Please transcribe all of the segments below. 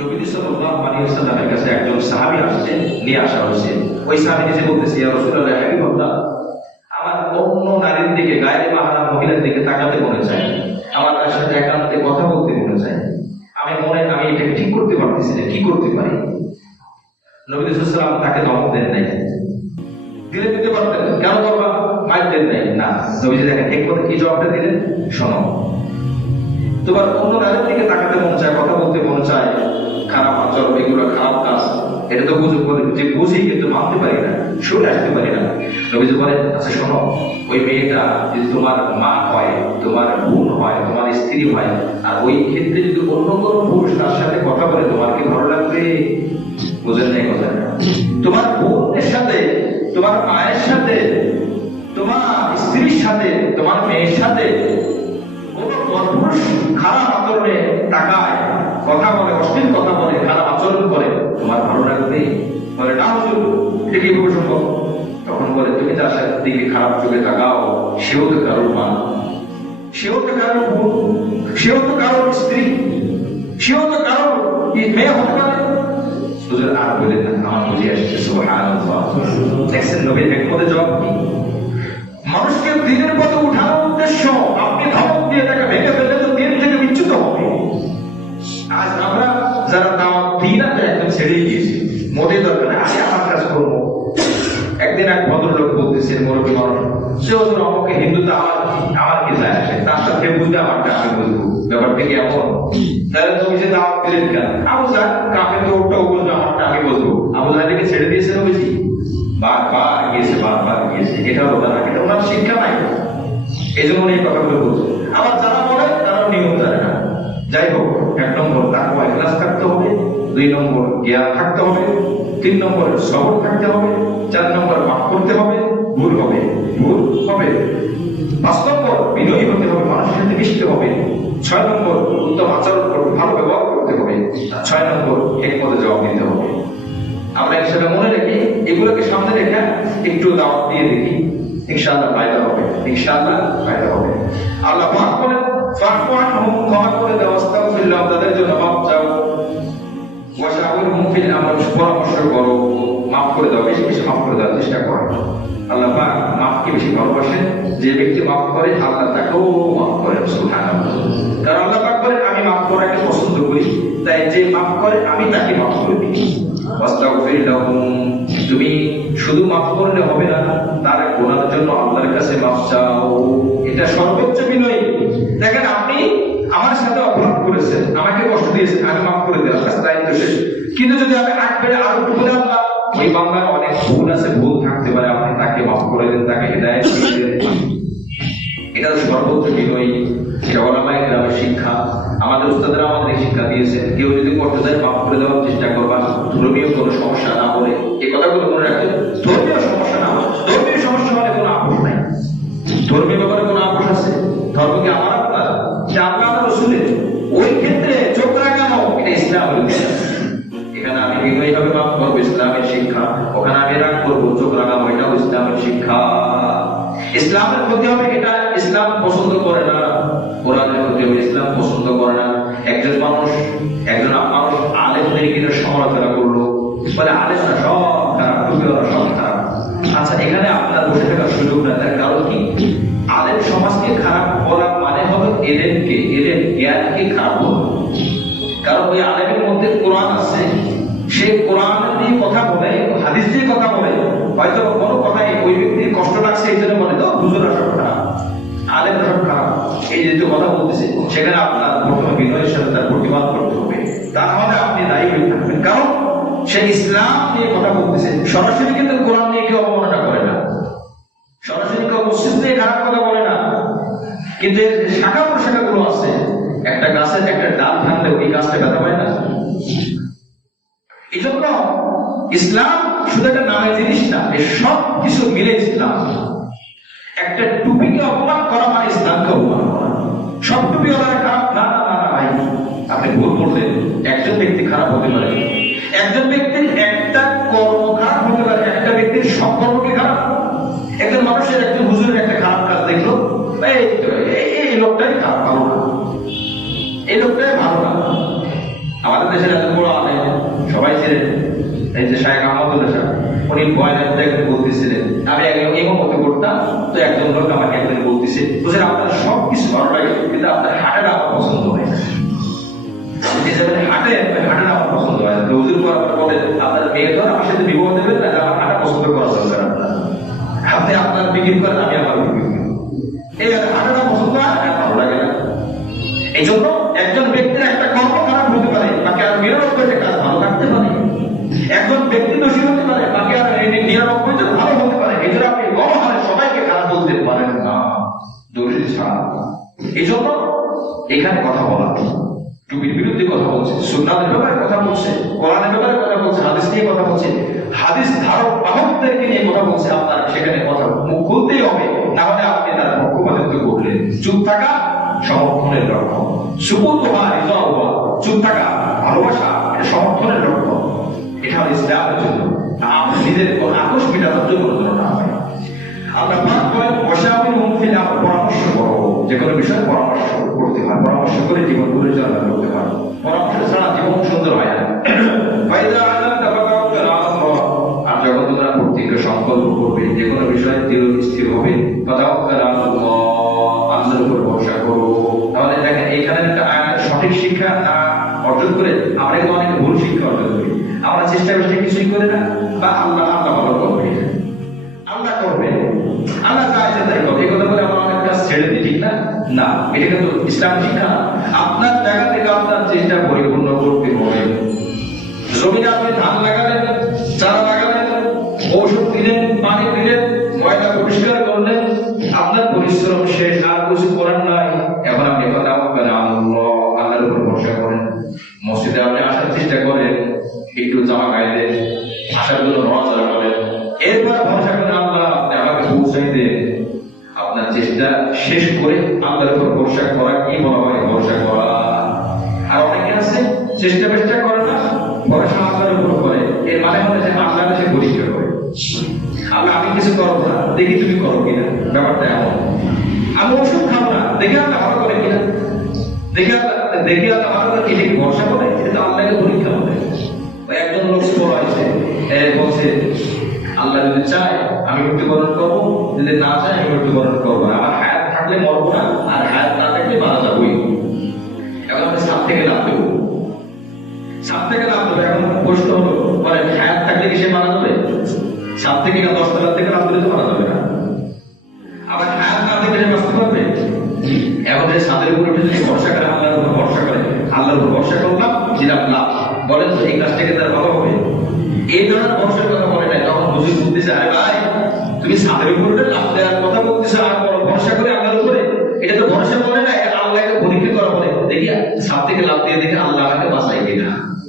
নবী সাল্লাল্লাহু আলাইহি ওয়াসাল্লামের কাছে একজন সাহাবী আসছে নিয়ে আসা হয়েছে। ওই সাহাবী নিজে বলতেছে ইয়া রাসূলুল্লাহ হাবিবাল্লাহ আমার অন্য নারীর দিকে গায়ে মাহারা মহিলার দিকে তাকাতে মনে চায়। আমার তার সাথে একান্তে কথা বলতে মনে চায়। আমি মনে আমি এটাকে ঠিক করতে পারতেছি না কি করতে পারি? নবী সাল্লাম তাকে ধমক দেন নাই। দিলে দিতে পারতেন কেন করবা মাইক দেন নাই। না নবীজি দেখেন এক কথা কি জবাবটা দিলেন? শোনো। তোমার অন্য নারীর দিকে তাকাতে মন চায় কথা বলতে মন চায়। খারাপ আচরণ এগুলো খারাপ কাজ। এটা তো বুঝে বলে, যে বুঝি কিন্তু মানতে পারি না, শুনে আসতে পারি না। নবীজি বলে আচ্ছা শোনো, ওই মেয়েটা যদি তোমার মা হয়, তোমার বোন হয়, তোমার স্ত্রী হয়, আর ওই ক্ষেত্রে যদি অন্য কোনো পুরুষ তার সাথে কথা বলে, তোমার কি ভালো লাগবে? বুঝেন নাই কথা। তোমার বোনের সাথে, তোমার মায়ের সাথে, তোমার স্ত্রীর সাথে, তোমার মেয়ের সাথে কোন পরপুরুষ খারাপ আচরণে তাকায় তখন বলে, তুমি তার সাথে দিকে খারাপ চোখে তাকাও, সেও তো মা সেও তো বোন সেও তো স্ত্রী, সেও তো মেয়ে হতে পারে। আর না, আমার বুঝে আসছে দেখছেন নবীর জবাব কি? মানুষকে দিনের পথে উঠানোর উদ্দেশ্য আপনি ধমক দিয়ে তাকে ভেঙে ফেললে তো দিন থেকে বিচ্যুত হবে। আজ আমরা যারা দাওয়াত দিই না তো একদম ছেড়েই গিয়েছি মোটে দরকার নেই আমি আমার কাজ করব একদিন এক ভদ্রলোক বলতেছে মুরব্বী মানুষ সে ওদের আমাকে হিন্দু তো আমার আমার কি যায় আসে? তার সাথে বুঝতে আমারটা আমি বুঝব? ব্যাপারটা কি এমন? তাহলে তুমি যে দাওয়াত দিলেন কেন? আবু কাপে তো ওটাও বুঝবে আবু ছেড়ে দিয়েছে নবীজি বারবার গিয়েছে বারবার গিয়েছে। এটা হলো ওনার শিক্ষা নাই। এই জন্য এই কথাগুলো বলছে। আবার যারা বলে, তারাও নিয়ম জানে না। যাই হোক, এক নম্বর তাকুয়া ইখলাস থাকতে হবে। দুই নম্বর, জ্ঞান থাকতে হবে। তিন নম্বর, সবর থাকতে হবে। চার নম্বর মাফ করতে হবে ভুল হবে ভুল হবে পাঁচ নম্বর বিনয়ী হতে হবে, মানুষের সাথে মিশতে হবে। ছয় নম্বর, উত্তম আচরণ করতে ভালো ব্যবহার করতে হবে। ছয় নম্বর এক পদে জবাব দিতে হবে। আমরা সেটা মনে রেখে, এগুলোকে সামনে রেখে একটু দাওয়াত দিয়ে দেখি। ইনশাআল্লাহ ফায়দা হবে, ইনশাআল্লাহ ফায়দা হবে। আল্লাহ পাক বলেন ফাকু আনহুম ক্ষমা করে দাও, আস্তাগফিরুল্লাহ, তাদের জন্য মাফ চাও। ওয়াশাউরহুম ফিল আমর, পরামর্শ করো। মাফ করে দাও, বেশি বেশি মাফ করে দেওয়ার চেষ্টা করো। আল্লাহ পাক মাফকে বেশি ভালোবাসেন যে ব্যক্তি মাফ করে, আল্লাহ তাকেও মাফ করেন, সুবহানাল্লাহ। কারণ আল্লাহ পাক বলেন, আমি মাফ করাকে পছন্দ করি। তাই যে মাফ করে, আমি তাকে মাফ করে দিই। তুমি শুধু মাফ করলে হবে না, তার গুনার জন্য আল্লাহর কাছে মাফ চাও। এটা সর্বোচ্চ বিনয়ী। দেখেন, আপনি আমার সাথে অপরাধ করেছেন, আমাকে কষ্ট দিয়েছেন, আমি মাফ করে দিলাম কাছে দায়িত্ব শেষ। কিন্তু যদি আমি আগ বেড়ে আরও আল্লাহ ওই বাংলার অনেক ভুল আছে, ভুল থাকতে পারে আপনি তাকে মাফ করে দেন তাকে হেদায়ত দিয়ে দেন এটা সর্বোচ্চ বিনয়ী এটা ওলামায়ে শিক্ষা। আমাদের উস্তাদরা আমাদের শিক্ষা দিয়েছেন। কেউ যদি কষ্ট দেয় মাফ করে দেওয়ার চেষ্টা করবা। ধর্মীয় কোনো সমস্যা না হলে এই কথাগুলো মনে রাখবেন ধর্মীয় সমস্যা না হলে ধর্মীয় সমস্যা হলে কোনো আপোষ নাই। ধর্মীয় ব্যাপারে কোনো আপোষ আছে? ধর্ম কি আমার আপনার যে আমার রসুলের? ওই ক্ষেত্রে চোখ রাখানো এটা ইসলাম বিনয়ী ভাবে মাফ করব ইসলামের শিক্ষা, ওখানে আমি রাগ করব, চোখ রাখাবো এটাও ইসলামের শিক্ষা। ইসলামের ক্ষতি হবে এটা ইসলাম পছন্দ করে না, কোরআনের ক্ষতি হবে ইসলাম পছন্দ করে না। একজন মানুষ একজন মানুষ আলেমদের কিনা সমালোচনা করল, বলে আলেমরা সব খারাপ টুপিওয়ালা সব খারাপ। আচ্ছা এখানে আপনার বসে থাকার সুযোগ না তার কারণ কি? আলেম সমাজকে খারাপ বলা মানে হবে এলেমকে এলেম জ্ঞানকে খারাপ বলা। কারণ ওই আলেমের মধ্যে কোরআন আছে সেখানে আপনার প্রথমে বিনয়ের সাথে তার প্রতিবাদ করতে হবে। তা নাহলে আপনি দায়ী হয়ে থাকবেন। কারণ সে ইসলাম নিয়ে কথা বলতেছে। সরাসরি কিন্তু কোরআন নিয়ে কেউ অবমাননা করে না। সরাসরি কেউ মসজিদ নিয়ে খারাপ কথা বলে না। কিন্তু এর শাখা প্রশাখা গুলো আছে, একটা গাছের একটা ডাল থাকলে ওই গাছটা ব্যথা পায় না। এই জন্য ইসলাম শুধু একটা নামের জিনিস না এই সব কিছু মিলে ইসলাম। একটা টুপিকে অপমান করা মানে ইসলামকে অপমান। একজন একজন একজন একজন এই লোকটাই ভালো আমাদের দেশের সবাই ছিলেন। এই যে শাহেখ আহমদুল্লাহ সাহেব, উনি একদিন বলতেছিলেন, আমি একজন ইমামতি করতাম, তো একজন লোক আমাকে একদিন বলতেছে। বুঝলেন, আপনার বিক্রি করেন? আমি আমার এই হাটাটা পছন্দ আর ভালো লাগে না। এই জন্য একজন ব্যক্তির একটা কর্ম খারাপ হতে পারে, তাকে আর নিরানব্বইটা কাজ ভালো থাকতে পারে। একজন ব্যক্তি দোষী হতে পারে, তাকে আর নিরানব্বইটা ভালো হতে পারে। এই জন্য আপনি গণহারে সবাইকে খারাপ বলতে পারেন না। দোষী ছাড়া। এই জন্য এখানে কথা বলা। টুপির বিরুদ্ধে কথা বলছে, সুন্নাতের ব্যাপারে কথা বলছে, কোরআনের ব্যাপারে কথা বলছে, হাদিস নিয়ে কথা বলছে, হাদিস ধারক বাহকদেরকে নিয়ে কথা বলছে, আপনার সেখানে কথা মুখ খুলতেই হবে, না হলে আপনি তার পক্ষপাতিত্ব করলেন। চুপ থাকা সমর্থনের লক্ষণ সুকুত হওয়া হৃদয় হওয়া চুপ থাকা ভালোবাসা সমর্থনের লক্ষণ এটা হলো ইসলামের জন্য। আপনি নিজের কোন আকর্ষ মেটানোর জন্য না। হয় আল্লাহ পাক বলেন ওয়াশাউরিন হুম, ফিল আমর করো যে কোনো বিষয়ে পরামর্শ করতে হয়, পরামর্শ করে জীবন পরিচালনা করতে হয়। পরামর্শ ছাড়া জীবন সুন্দর হয় আর যখন তোমরা সংকল্প করবে, যে কোনো বিষয়ে দৃঢ় স্থির হবে আল্লাহর উপর ভরসা করো। তাহলে দেখেন একটা সঠিক শিক্ষা না অর্জন করে আমরা অনেক ভুল শিক্ষা অর্জন করি। আমরা চেষ্টা করছি কিছুই করে না, বা আল্লাহ আল্লাহ এটা কিন্তু ইসলাম শিক্ষা। না। আপনার জায়গা থেকে আপনার চেষ্টা পরিপূর্ণ করতে হবে। জমিনে আপনি ধান লাগালেন, চারা লাগালেন, ঔষধ দিলেন, পানি দিলেন, ময়লা পরিষ্কার করলেন, আপনার পরিশ্রম শেষ, আর কিছু করার নাই। এখন আপনি কথা বলবেন, আল্লাহ আল্লাহর উপর ভরসা করেন। মসজিদে আপনি আসার চেষ্টা করেন, একটু জামা গায়ে দেন আসার জন্য নড়াচড়া করেন। এরপর ভরসা করেন, আল্লাহ আপনি আমাকে পৌঁছাই দেন। আপনার চেষ্টা শেষ করে আল্লাহর উপর চেষ্টা চেষ্টা করে না ভরসা আল্লাহর উপর করে। এর মানে হলো যে আল্লাহ কাছে পরীক্ষা করে আল্লাহ, আমি কিছু করব না, দেখি তুমি করো কিনা, ব্যাপারটা এমন। আমি ওষুধ খাব না, দেখি আল্লাহ ভালো করে কিনা। দেখি আল্লাহ দেখি আল্লাহ ভালো করে কি ভরসা করে, এটা আল্লাহকে পরীক্ষা করে একজন লোক বড় আছে বলছে, আল্লাহ যদি চায়, আমি মৃত্যুবরণ করব, যদি না চায়, আমি মৃত্যুবরণ করব না। আমার হায়াত থাকলে মরবো না, আর হায়াত না থাকলে মারা যাবোই। এখন আমি সাত থেকে লাভ সাত থেকে লাভ এই ধরনের ভরসার কথা বলে নাই। তখন তুমি সাদের উপর লাভ দেওয়ার কথা বলতেছো আর ভরসা করে আল্লাহর উপরে? এটা তো ভরসা বলে না এটা আল্লাহকে পরীক্ষা করা দেখি সাত থেকে লাভ দিয়ে দেখে আল্লাহ আমাকে বাঁচাই কিনা।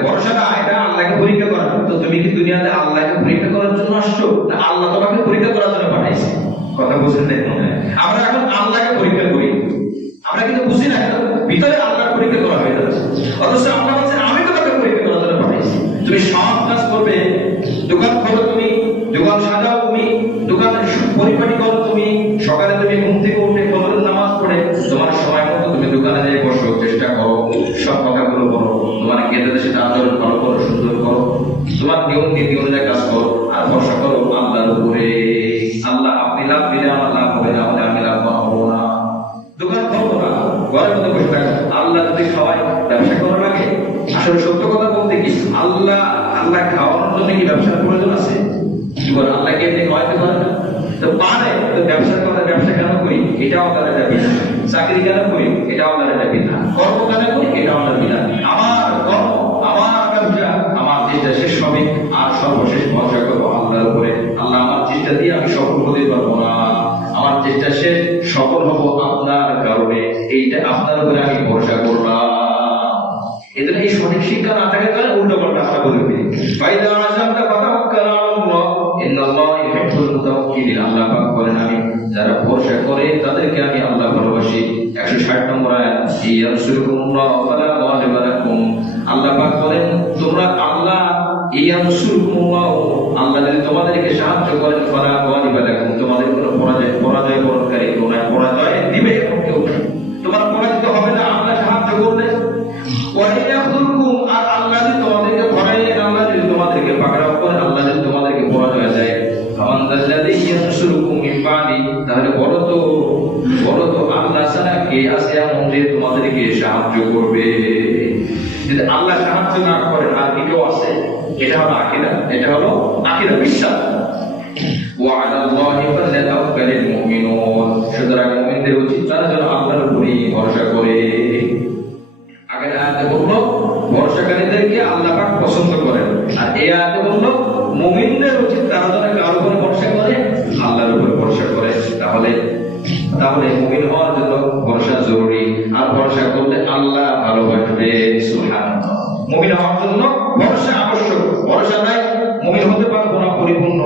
এটা ভরসা না এটা আল্লাহকে পরীক্ষা করা। তো তুমি কি দুনিয়াতে আল্লাহকে পরীক্ষা করার জন্য আসছো? না, আল্লাহ তোমাকে পরীক্ষা করার জন্য পাঠাইছে। কথা বুঝছেন না এখন? আমরা এখন আল্লাহকে পরীক্ষা করি। আমরা কিন্তু বুঝি না ভিতরে পরীক্ষা করা হয়ে যাচ্ছে। অথচ আমি তোমাকে পরীক্ষা করার জন্য পাঠাইছি। তুমি সব কাজ করবে। দোকান খোলো তুমি, দোকান সাজাও তুমি, দোকানের পরিপাটি করো তুমি, সকালে তুমি ঘুম থেকে তোমার নিয়ম নীতি অনুযায়ী কাজ করো, আর ভরসা করো, আল্লাহর উপরে। আল্লাহ আপনি লাভ দিলে আমার লাভ হবে না হলে আমি লাভ পাবো না। দোকান করব না, ঘরের মধ্যে বসে থাকো। আল্লাহ যদি সবাই ব্যবসা করা লাগে আসলে সত্য কথা বলতে কি, আল্লাহ আল্লাহ খাওয়ানোর জন্য কি ব্যবসার প্রয়োজন আছে? কি বলে আল্লাহকে এমনি খাওয়াতে পারে না? তো পারে তো ব্যবসা করে ব্যবসা কেন করি? এটাও তার বিধান। চাকরি কেন করি? এটাও তার একটা বিধান। কর্ম কেন করি, এটাও তার বিধান। উপরে আমি ভরসা করলাম। এজন্য এই সঠিক শিক্ষা না উল্টো পাল্টা আশা করে ফাইদা করে, তাদেরকে আমি আল্লাহ ভালোবাসি। 160 নম্বর আল্লাহ তোমরা আল্লাহ আল্লাহ তোমাদেরকে সাহায্য করেন, ফালা কে আসিয়া যে তোমাদেরকে সাহায্য করবে, যদি আল্লাহ সাহায্য না করেন আর কেউ আছে? এটা হলো আকিরা এটা হলো আকিরা বিশ্বাস। সুবহানাল্লাহ। মুমিন হওয়ার জন্য ভরসা আবশ্যক। ভরসা নাই, মুমিন হতে পারব না, পরিপূর্ণ।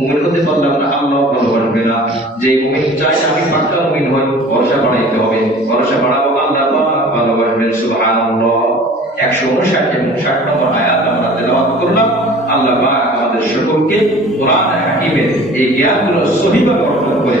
মুমিন হতে পারলাম না আল্লাহ ভালোবাসবে না। যে মুমিন চাই আমি পাক্কা মুমিন হই ভরসা বাড়াইতে হবে। ভরসা বাড়াবো আল্লাহ ভালোবাসবেন সুবহানাল্লাহ। একশো উনষাট এবং ষাট নম্বর আয়াত আমরা তেলাওয়াত করলাম। আল্লাহ পাক আমাদের সকলকে কোরআন হাকিমের এই জ্ঞানগুলো সহিভাবে অর্জন করে